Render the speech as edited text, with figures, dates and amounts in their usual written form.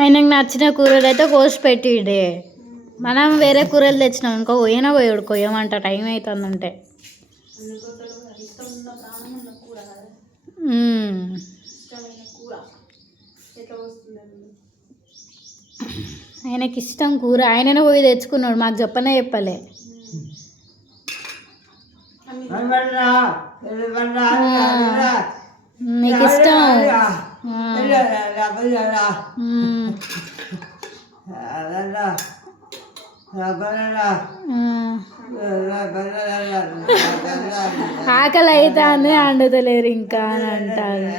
ఆయనకు నచ్చిన కూరలు అయితే కోసి పెట్టిడే. మనం వేరే కూరలు తెచ్చినాం ఇంకో పోయినా పోయాడు కొయ్యమంట టైం అవుతుందంటే. ఆయనకి ఇష్టం కూర, ఆయననే పోయి తెచ్చుకున్నాడు, మాకు చెప్పనే చెప్పలే. నీకు ఇష్టం ఆకలి అవుతుంది అండుతలేరు ఇంకా అని అంటారు.